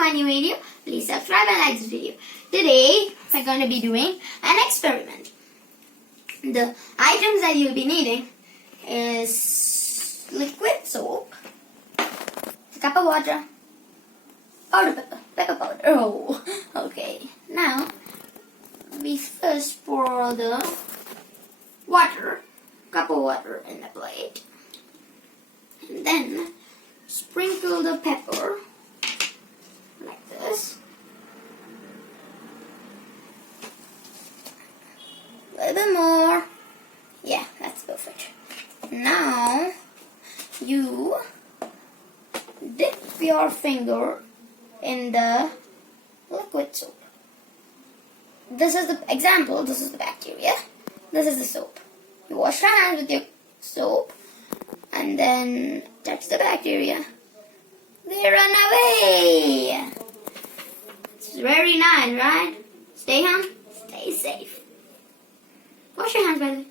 my new video, please subscribe and like this video. Today, we're going to be doing an experiment. The items that you'll be needing is liquid soap, a cup of water, powder pepper powder. Oh, okay. Now, we first pour the cup of water in the plate, and then sprinkle the pepper like this. A little bit more. Yeah, that's perfect. Now you dip your finger in the liquid soap. This is the example. This is the bacteria. This is the soap. You wash your hands with your soap and then touch the bacteria. They run away. It's very nice, right? Stay home, stay safe. Wash your hands, by the way.